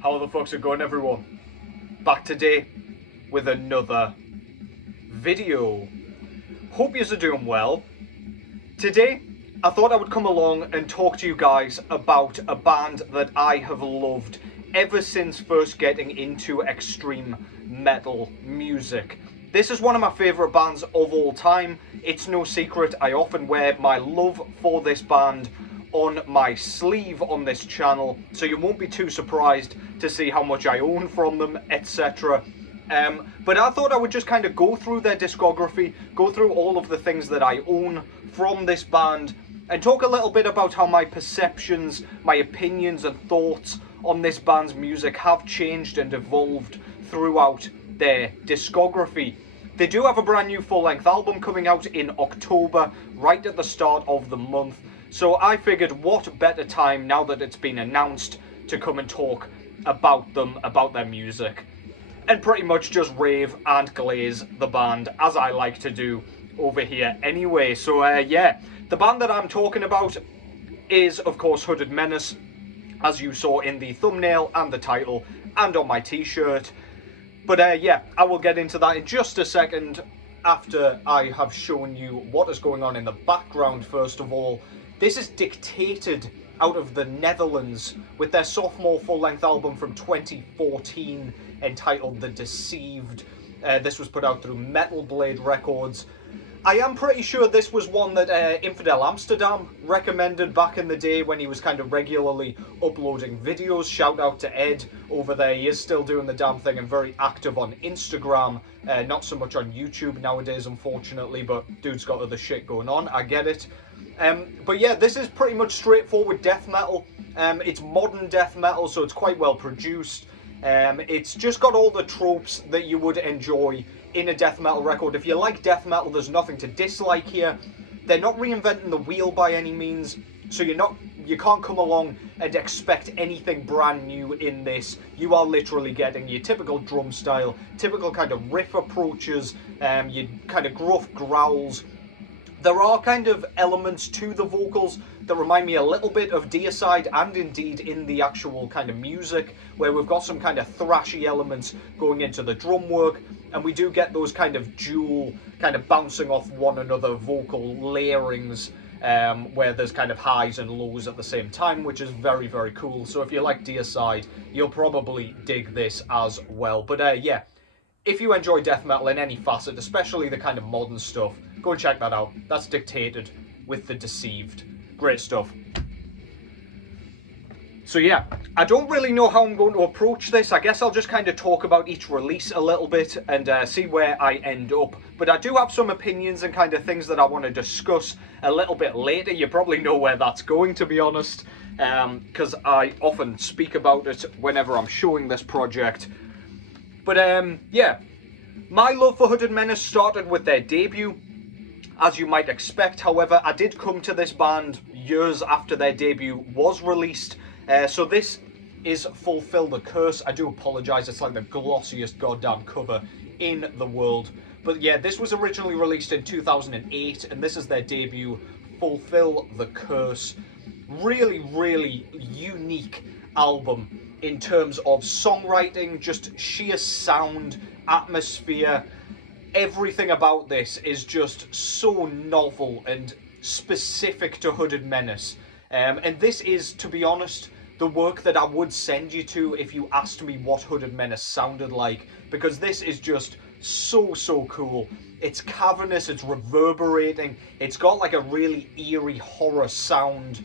How the fuck's it going, everyone? Back today with another video. Hope yous are doing well. Today, I thought I would come along and talk to you guys about a band that I have loved ever since first getting into extreme metal music. This is one of my favourite bands of all time. It's no secret, I often wear my love for this band on my sleeve on this channel, so you won't be too surprised to see how much I own from them, etc. But I thought I would just kind of go through their discography, go through all of the things that I own from this band, and talk a little bit about how my perceptions, my opinions and thoughts on this band's music have changed and evolved throughout their discography. They do have a brand new full-length album coming out in October, right at the start of the month. So I figured what better time, now that it's been announced, to come and talk about them, about their music. And pretty much just rave and glaze the band, as I like to do over here anyway. So yeah, the band that I'm talking about is, of course, Hooded Menace, as you saw in the thumbnail and the title, and on my t-shirt. But yeah, I will get into that in just a second, after I have shown you what is going on in the background. First of all, this is Dictated out of the Netherlands with their sophomore full-length album from 2014 entitled The Deceived. This was put out through Metal Blade Records. I am pretty sure this was one that Infidel Amsterdam recommended back in the day when he was kind of regularly uploading videos. Shout out to Ed over there. He is still doing the damn thing and very active on Instagram. Not so much on YouTube nowadays, unfortunately, but dude's got other shit going on. I get it. But yeah, this is pretty much straightforward death metal. It's modern death metal, so it's quite well produced. It's just got all the tropes that you would enjoy in a death metal record. If you like death metal, there's nothing to dislike here. They're not reinventing the wheel by any means, so you can't come along and expect anything brand new in this. You are literally getting your typical drum style, typical kind of riff approaches, your kind of gruff growls. There are kind of elements to the vocals that remind me a little bit of Deicide, and indeed in the actual kind of music, where we've got some kind of thrashy elements going into the drum work, and we do get those kind of dual, kind of bouncing off one another vocal layerings, where there's kind of highs and lows at the same time, which is very, very cool. So if you like Deicide, you'll probably dig this as well. But yeah, if you enjoy death metal in any facet, especially the kind of modern stuff, go and check that out. That's Dictated with The Deceived. Great stuff. So yeah, I don't really know how I'm going to approach this. I guess I'll just kind of talk about each release a little bit and see where I end up. But I do have some opinions and kind of things that I want to discuss a little bit later. You probably know where that's going, to be honest, because I often speak about it whenever I'm showing this project. But yeah, my love for Hooded Menace started with their debut, as you might expect. However, I did come to this band years after their debut was released. So this is Fulfill the Curse. I do apologise, it's like the glossiest goddamn cover in the world. But yeah, this was originally released in 2008, and this is their debut, Fulfill the Curse. Really, really unique album in terms of songwriting, just sheer sound, atmosphere. Everything about this is just so novel and specific to Hooded Menace. And this is, to be honest, the work that I would send you to if you asked me what Hooded Menace sounded like, because this is just so, so cool. It's cavernous, it's reverberating, it's got like a really eerie horror sound.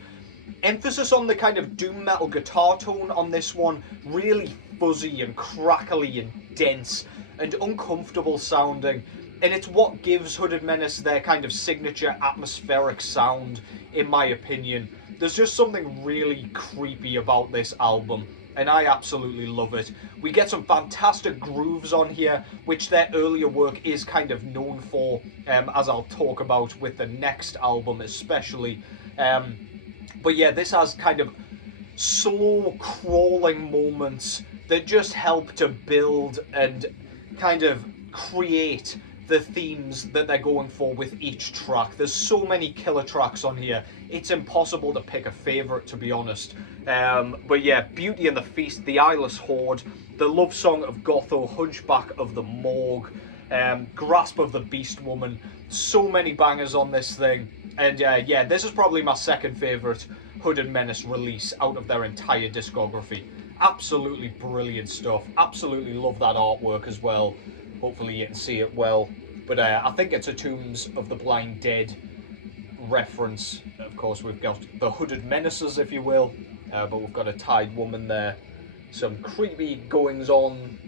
Emphasis on the kind of doom metal guitar tone on this one, really fuzzy and crackly and dense and uncomfortable sounding, and it's what gives Hooded Menace their kind of signature atmospheric sound, in my opinion. There's just something really creepy about this album, and I absolutely love it. We get some fantastic grooves on here, which their earlier work is kind of known for, as I'll talk about with the next album especially. But yeah, this has kind of slow crawling moments that just help to build and kind of create the themes that they're going for with each track. There's so many killer tracks on here, it's impossible to pick a favourite, to be honest. But yeah, Beauty and the Feast, The Eyeless Horde, The Love Song of Gotho, Hunchback of the Morgue, Grasp of the Beast Woman, so many bangers on this thing. And yeah, this is probably my second favourite Hooded Menace release out of their entire discography. Absolutely brilliant stuff, absolutely love that artwork as well. Hopefully you can see it well. But I think it's a Tombs of the Blind Dead reference. Of course, we've got the Hooded Menaces, if you will. But we've got a tied woman there. Some creepy goings-on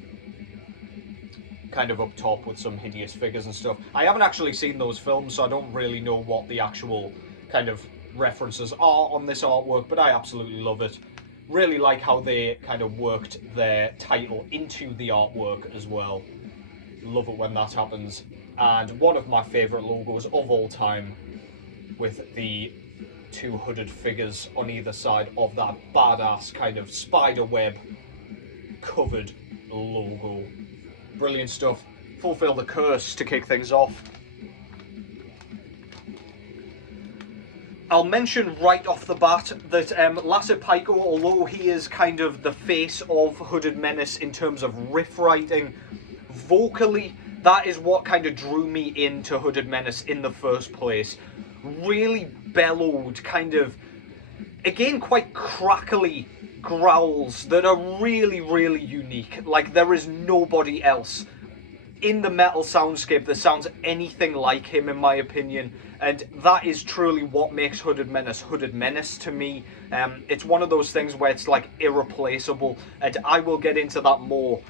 kind of up top with some hideous figures and stuff. I haven't actually seen those films, so I don't really know what the actual kind of references are on this artwork, but I absolutely love it. Really like how they kind of worked their title into the artwork as well. Love it when that happens. And one of my favourite logos of all time, with the two hooded figures on either side of that badass kind of spider web covered logo. Brilliant stuff. Fulfill the Curse to kick things off. I'll mention right off the bat that Lasse Pico, although he is kind of the face of Hooded Menace in terms of riff writing, vocally, that is what kind of drew me into Hooded Menace in the first place. Really bellowed, kind of, again, quite crackly growls that are really, really unique. Like, there is nobody else in the metal soundscape that sounds anything like him, in my opinion. And that is truly what makes Hooded Menace to me. It's one of those things where it's like irreplaceable, and I will get into that more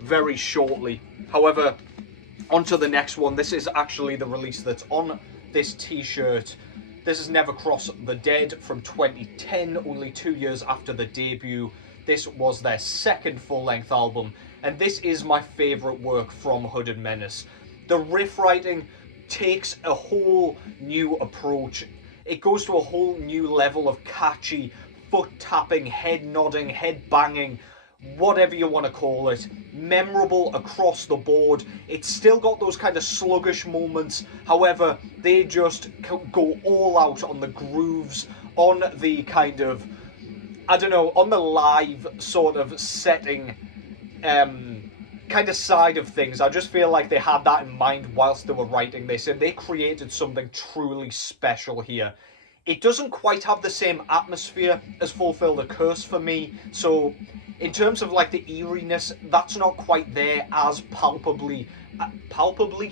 very shortly. However, onto the next one. This is actually the release that's on this t-shirt. This is Never Cross the Dead from 2010, only 2 years after the debut. This was their second full-length album, and this is my favourite work from Hooded Menace. The riff writing takes a whole new approach. It goes to a whole new level of catchy, foot-tapping, head-nodding, head-banging, whatever you want to call it, memorable across the board. It's still got those kind of sluggish moments, however, they just go all out on the grooves, on the kind of, I don't know, on the live sort of setting kind of side of things. I just feel like they had that in mind whilst they were writing this, and they created something truly special here. It doesn't quite have the same atmosphere as Fulfill the Curse for me, so in terms of like the eeriness, that's not quite there as palpably,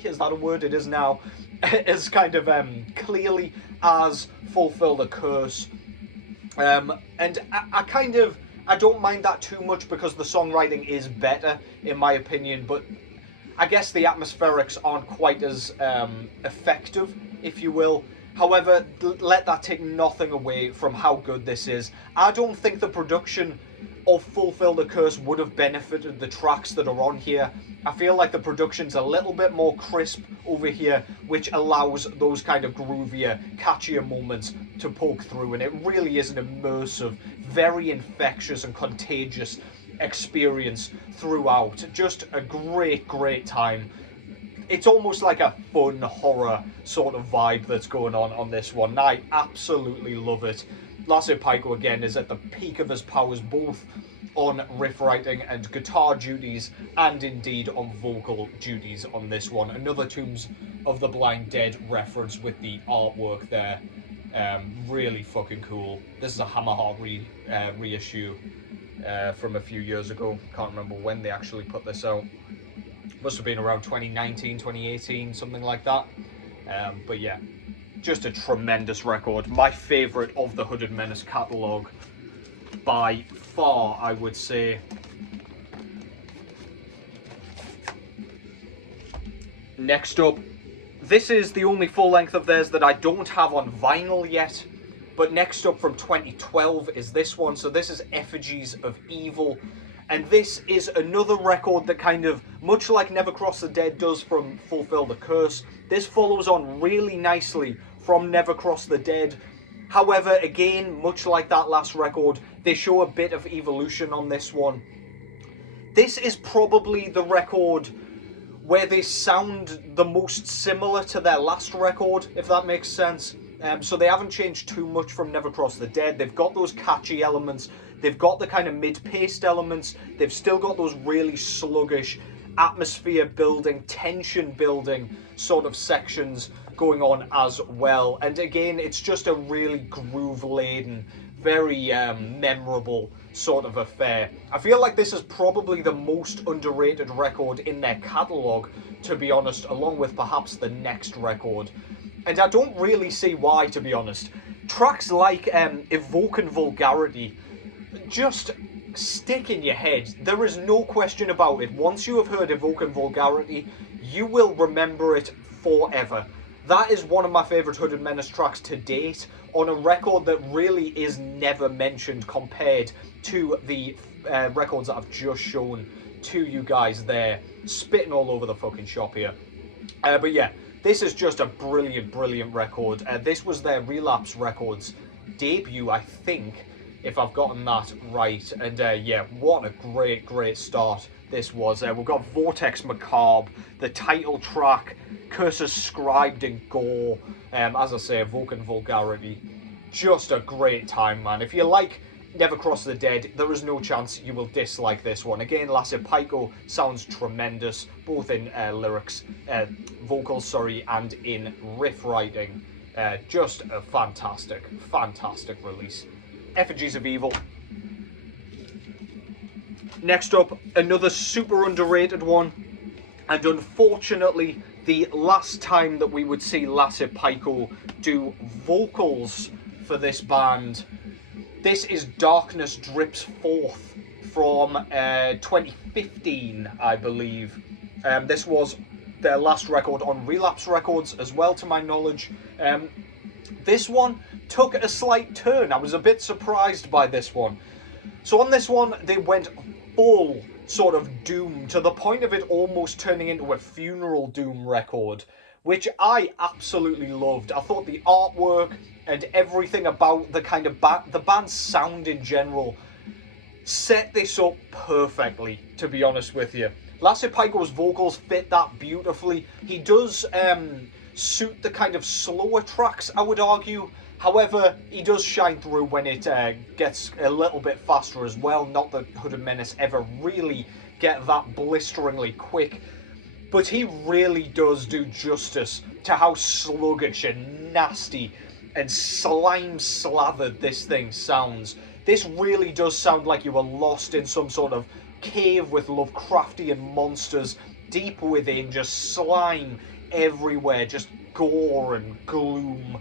is that a word? It is now, as kind of clearly as Fulfill the Curse. And I don't mind that too much because the songwriting is better, in my opinion, but I guess the atmospherics aren't quite as effective, if you will. However, let that take nothing away from how good this is. I don't think the production of Fulfill the Curse would have benefited the tracks that are on here. I feel like the production's a little bit more crisp over here, which allows those kind of groovier, catchier moments to poke through, and it really is an immersive, very infectious and contagious experience throughout. Just a great, great time. It's almost like a fun horror sort of vibe that's going on this one. I absolutely love it. Lasse Pico, again, is at the peak of his powers, both on riff writing and guitar duties, and indeed on vocal duties on this one. Another Tombs of the Blind Dead reference with the artwork there. Really fucking cool. This is a Hammerheart reissue from a few years ago. Can't remember when they actually put this out. Must have been around 2019, 2018, something like that. But yeah, just a tremendous record. My favourite of the Hooded Menace catalogue by far, I would say. Next up, this is the only full length of theirs that I don't have on vinyl yet. But next up from 2012 is this one. So this is Effiges of Evil. And this is another record that kind of, much like Never Cross the Dead does from Fulfill the Curse, this follows on really nicely from Never Cross the Dead. However, again, much like that last record, they show a bit of evolution on this one. This is probably the record where they sound the most similar to their last record, if that makes sense. So they haven't changed too much from Never Cross the Dead. They've got those catchy elements, they've got the kind of mid-paced elements, they've still got those really sluggish, atmosphere building, tension building sort of sections going on as well. And again, it's just a really groove-laden, very memorable sort of affair. I feel like this is probably the most underrated record in their catalogue, to be honest, along with perhaps the next record. And I don't really see why, to be honest. Tracks like Evoking Vulgarity just stick in your head. There is no question about it. Once you have heard Evoking Vulgarity, you will remember it forever. That is one of my favourite Hooded Menace tracks to date, on a record that really is never mentioned compared to the records that I've just shown to you guys there. Spitting all over the fucking shop here. But yeah, this is just a brilliant, brilliant record. This was their Relapse Records debut, I think, if I've gotten that right. And yeah, what a great, great start this was. We've got Vortex Macabre, the title track, Curses Scribed in Gore, as I say, Evoking Vulgarity. Just a great time, man. If you like Never Cross the Dead, there is no chance you will dislike this one. Again, Lasse Pico sounds tremendous, both in lyrics, vocals, sorry, and in riff writing. Just a fantastic, fantastic release. Effiges of Evil. Next up, another super underrated one, and unfortunately, the last time that we would see Lasse Pico do vocals for this band. This is Darkness Drips Forth from 2015, I believe. This was their last record on Relapse Records as well, to my knowledge. This one took a slight turn. I was a bit surprised by this one. So on this one, they went full sort of doom, to the point of it almost turning into a funeral doom record, which I absolutely loved. I thought the artwork and everything about the kind of the band's sound in general set this up perfectly, to be honest with you. Lasse Pico's vocals fit that beautifully. He does suit the kind of slower tracks, I would argue. However, he does shine through when it gets a little bit faster as well. Not that Hooded Menace ever really get that blisteringly quick, but he really does do justice to how sluggish and nasty and slime-slathered this thing sounds. This really does sound like you were lost in some sort of cave with Lovecraftian monsters deep within, just slime everywhere, just gore and gloom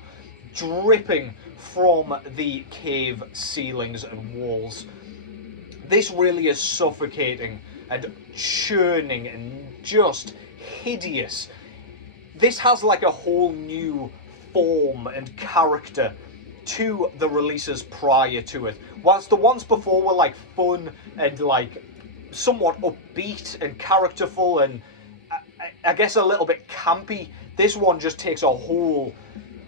dripping from the cave ceilings and walls. This really is suffocating and churning and just hideous. This has like a whole new form and character to the releases prior to it. Whilst the ones before were like fun and like somewhat upbeat and characterful and I guess a little bit campy, this one just takes a whole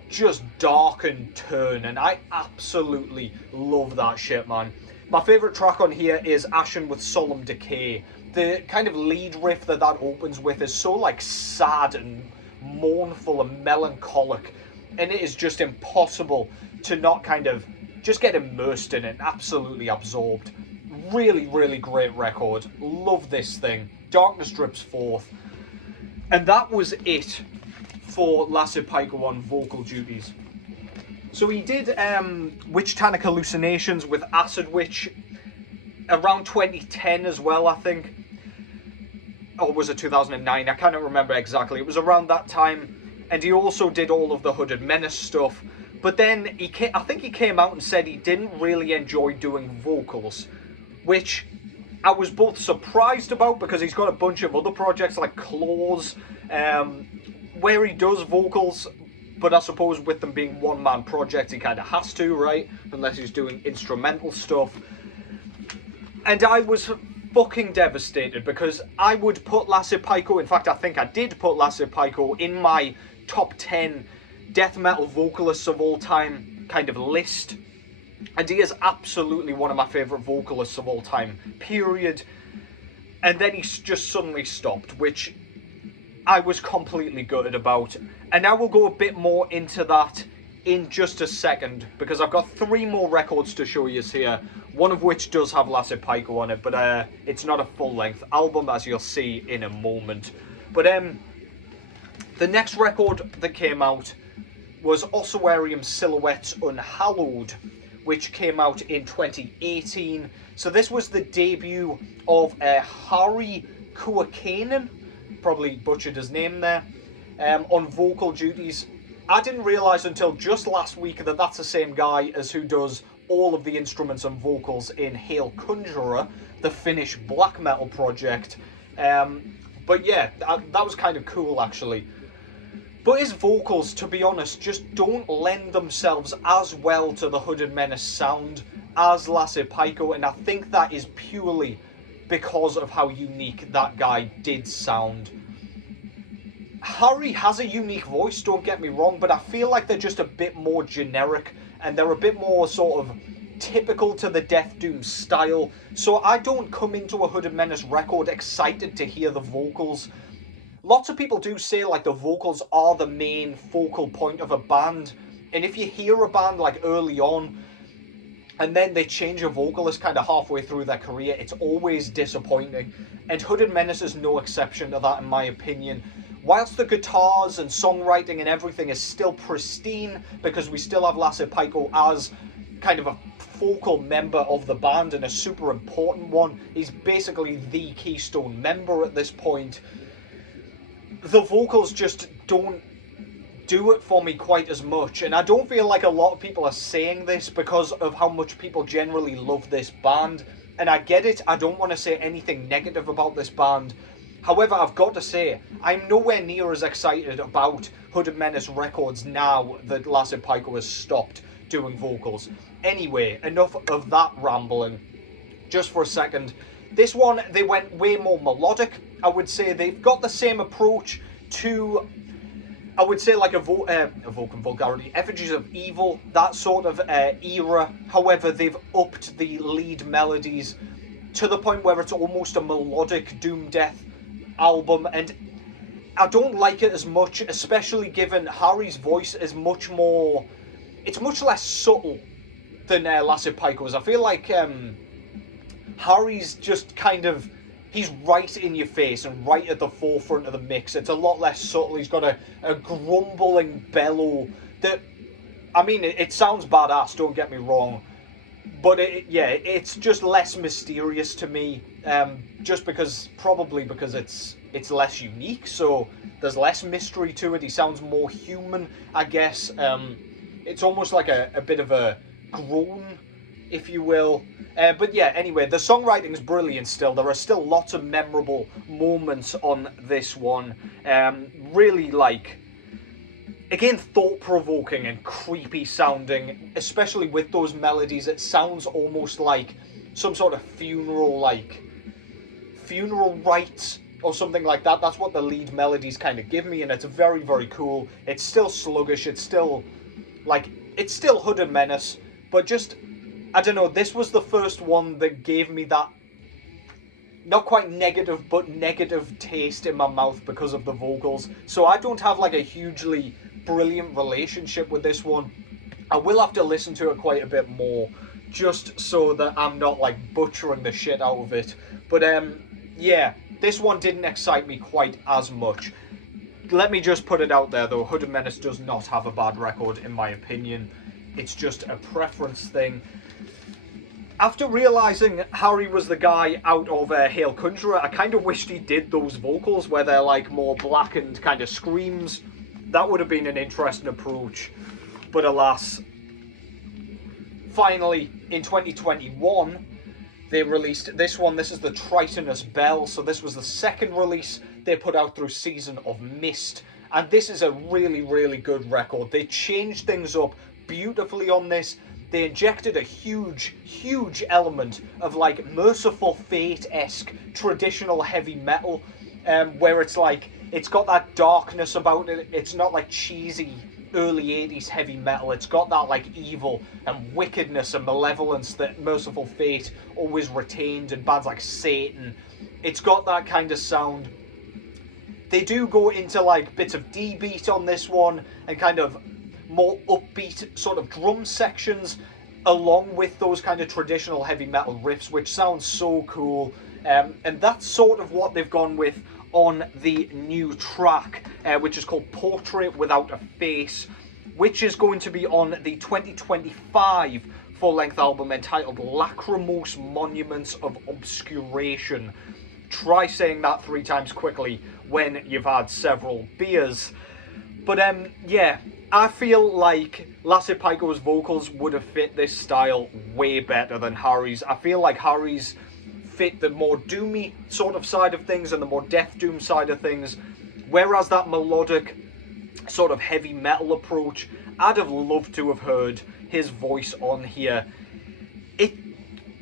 just darkened turn, and I absolutely love that shit, man. My favourite track on here is Ashen with Solemn Decay. The kind of lead riff that opens with is so like sad and mournful and melancholic, and it is just impossible to not kind of just get immersed in it, absolutely absorbed. Really, really great record. Love this thing. Darkness Drips Forth. And that was it for Lasse Pico on vocal duties. So he did Witch Tannic Hallucinations with Acid Witch around 2010 as well, I think. Or was it 2009? I can't remember exactly. It was around that time. And he also did all of the Hooded Menace stuff. But then I think he came out and said he didn't really enjoy doing vocals, which I was both surprised about because he's got a bunch of other projects like Claws, where he does vocals, but I suppose with them being one-man projects, he kind of has to, right? Unless he's doing instrumental stuff. And I was fucking devastated because I would put Lasse Pico, in fact I think I did put Lasse Pico in my top 10 death metal vocalists of all time kind of list. And he is absolutely one of my favourite vocalists of all time, period. And then he just suddenly stopped, which I was completely gutted about. And now we'll go a bit more into that in just a second, because I've got 3 more records to show you here, one of which does have Lasse Pico on it, but it's not a full-length album, as you'll see in a moment. But the next record that came out was Ossuarium Silhouette's Unhallowed, which came out in 2018. So this was the debut of Harry Kuakainen, probably butchered his name there, on vocal duties. I didn't realise until just last week that that's the same guy as who does all of the instruments and vocals in Hail Conjurer, the Finnish black metal project. But yeah, that was kind of cool actually. But his vocals, to be honest, just don't lend themselves as well to the Hooded Menace sound as Lasse Pico, and I think that is purely because of how unique that guy did sound. Harry has a unique voice, don't get me wrong, but I feel like they're just a bit more generic, and they're a bit more sort of typical to the Death Doom style. So I don't come into a Hooded Menace record excited to hear the vocals. Lots of people do say like the vocals are the main focal point of a band, and if you hear a band like early on and then they change a vocalist kind of halfway through their career, it's always disappointing, and Hooded Menace is no exception to that in my opinion. Whilst the guitars and songwriting and everything is still pristine, because we still have Lasse Pico as kind of a focal member of the band and a super important one, he's basically the keystone member at this point, the vocals just don't do it for me quite as much. And I don't feel like a lot of people are saying this because of how much people generally love this band. And I get it, I don't want to say anything negative about this band. However, I've got to say, I'm nowhere near as excited about Hooded Menace records now that Lasse Pico has stopped doing vocals. Anyway, enough of that rambling. Just for a second, this one, they went way more melodic. I would say they've got the same approach to, I would say, like Evoking Vulgarity, Effiges of Evil, that sort of era. However, they've upped the lead melodies to the point where it's almost a melodic doom death album, and I don't like it as much, especially given Harry's voice is much more, it's much less subtle than Lasse Pico's. I feel like Harry's just kind of, he's right in your face and right at the forefront of the mix. It's a lot less subtle. He's got a grumbling bellow that, I mean, it sounds badass, don't get me wrong, but it's just less mysterious to me, just because, probably because it's less unique, so there's less mystery to it. He sounds more human, I guess. It's almost like a bit of a groan, if you will. But yeah, anyway, the songwriting's brilliant still. There are still lots of memorable moments on this one. Really, like, again, thought-provoking and creepy sounding, especially with those melodies. It sounds almost like some sort of funeral rites or something like that. That's what the lead melodies kind of give me, and it's very, very cool. It's still sluggish. It's still, like, it's still Hooded Menace, but just, I don't know, this was the first one that gave me that, not quite negative, but negative taste in my mouth because of the vocals. So I don't have like a hugely brilliant relationship with this one. I will have to listen to it quite a bit more, just so that I'm not like butchering the shit out of it. But yeah, this one didn't excite me quite as much. Let me just put it out there though, Hooded Menace does not have a bad record in my opinion. It's just a preference thing. After realising Harry was the guy out of Hail Conjurer, I kind of wished he did those vocals where they're like more blackened kind of screams. That would have been an interesting approach, but alas. Finally, in 2021, they released this one. This is the Tritonus Bell, so this was the second release they put out through Season of Mist, and this is a really, really good record. They changed things up beautifully on this. They injected a huge, huge element of like Merciful Fate-esque traditional heavy metal, where it's like, it's got that darkness about it. It's not like cheesy early 80s heavy metal. It's got that like evil and wickedness and malevolence that Merciful Fate always retained in bands like Satan. It's got that kind of sound. They do go into like bits of D-beat on this one and kind of more upbeat sort of drum sections along with those kind of traditional heavy metal riffs, which sounds so cool. And that's sort of what they've gone with on the new track, which is called Portrait Without a Face, which is going to be on the 2025 full-length album entitled Lachrymose Monuments of Obscuration. Try saying that 3 times quickly when you've had several beers. But yeah, I feel like Lasse Peikko's vocals would have fit this style way better than Harry's. I feel like Harry's fit the more doomy sort of side of things and the more death doom side of things, whereas that melodic sort of heavy metal approach, I'd have loved to have heard his voice on here.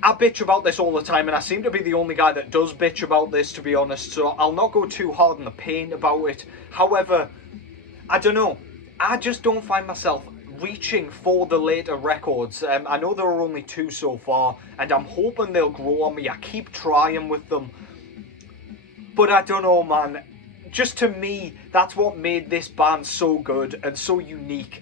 I bitch about this all the time, and I seem to be the only guy that does bitch about this, to be honest, so I'll not go too hard in the paint about it. However, I don't know, I just don't find myself reaching for the later records. I know there are only 2 so far, and I'm hoping they'll grow on me. I keep trying with them, but I don't know, man. Just to me, that's what made this band so good and so unique.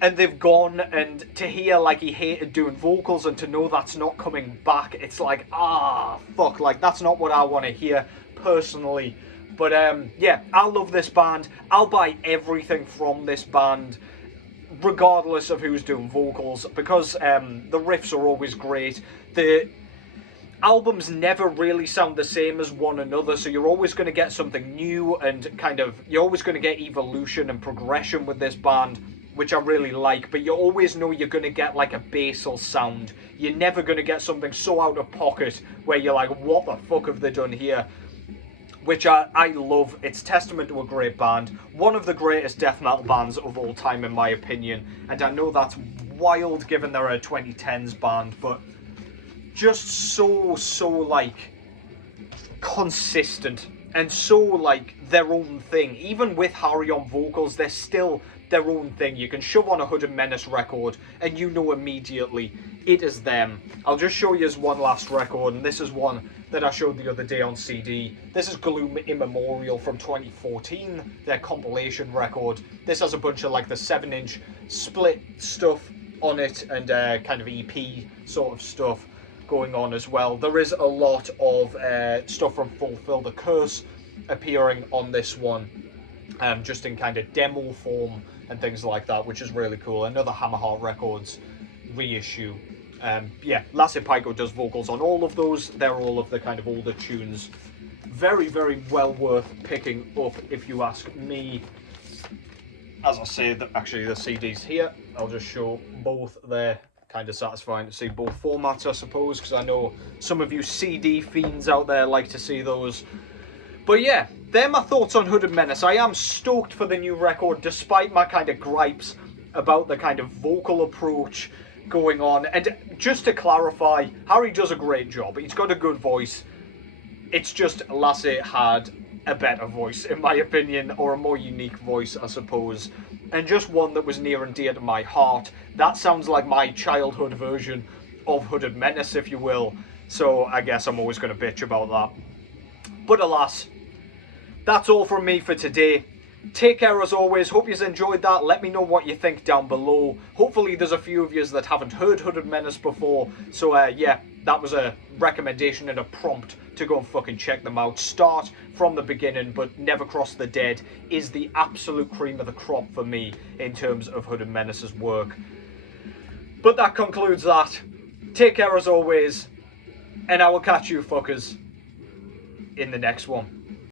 And they've gone, and to hear like he hated doing vocals and to know that's not coming back, it's like, fuck, like that's not what I want to hear personally. But yeah, I love this band. I'll buy everything from this band, regardless of who's doing vocals, because the riffs are always great. The albums never really sound the same as one another, so you're always going to get something new, and kind of, you're always going to get evolution and progression with this band, which I really like, but you always know you're going to get like a basal sound. You're never going to get something so out of pocket where you're like, what the fuck have they done here? Which I love. It's testament to a great band. One of the greatest death metal bands of all time, in my opinion. And I know that's wild given they're a 2010s band, but just so like consistent and so like their own thing. Even with Harry on vocals, they're still their own thing. You can shove on a Hooded Menace record and you know immediately it is them. I'll just show you one last record, and this is one that I showed the other day on CD. This is Gloom Immemorial from 2014, their compilation record. This has a bunch of like the 7-inch split stuff on it and kind of EP sort of stuff going on as well. There is a lot of stuff from Fulfill the Curse appearing on this one, just in kind of demo form and things like that, which is really cool. Another Hammerheart Records reissue. Yeah, Lasse Peikko does vocals on all of those. They're all of the kind of older tunes. Very, very well worth picking up, if you ask me. As I say, actually the CD's here. I'll just show both there. Kind of satisfying to see both formats, I suppose, because I know some of you CD fiends out there like to see those. But yeah, they're my thoughts on Hooded Menace. I am stoked for the new record, despite my kind of gripes about the kind of vocal approach going on. And just to clarify, Harry does a great job. He's got a good voice. It's just Lasse had a better voice, in my opinion, or a more unique voice, I suppose. And just one that was near and dear to my heart. That sounds like my childhood version of Hooded Menace, if you will. So I guess I'm always going to bitch about that. But alas, that's all from me for today. Take care as always. Hope you've enjoyed that. Let me know what you think down below. Hopefully there's a few of you that haven't heard Hooded Menace before. So yeah, that was a recommendation and a prompt to go and fucking check them out. Start from the beginning, but Never Cross the Dead is the absolute cream of the crop for me in terms of Hooded Menace's work. But that concludes that. Take care as always, and I will catch you fuckers in the next one.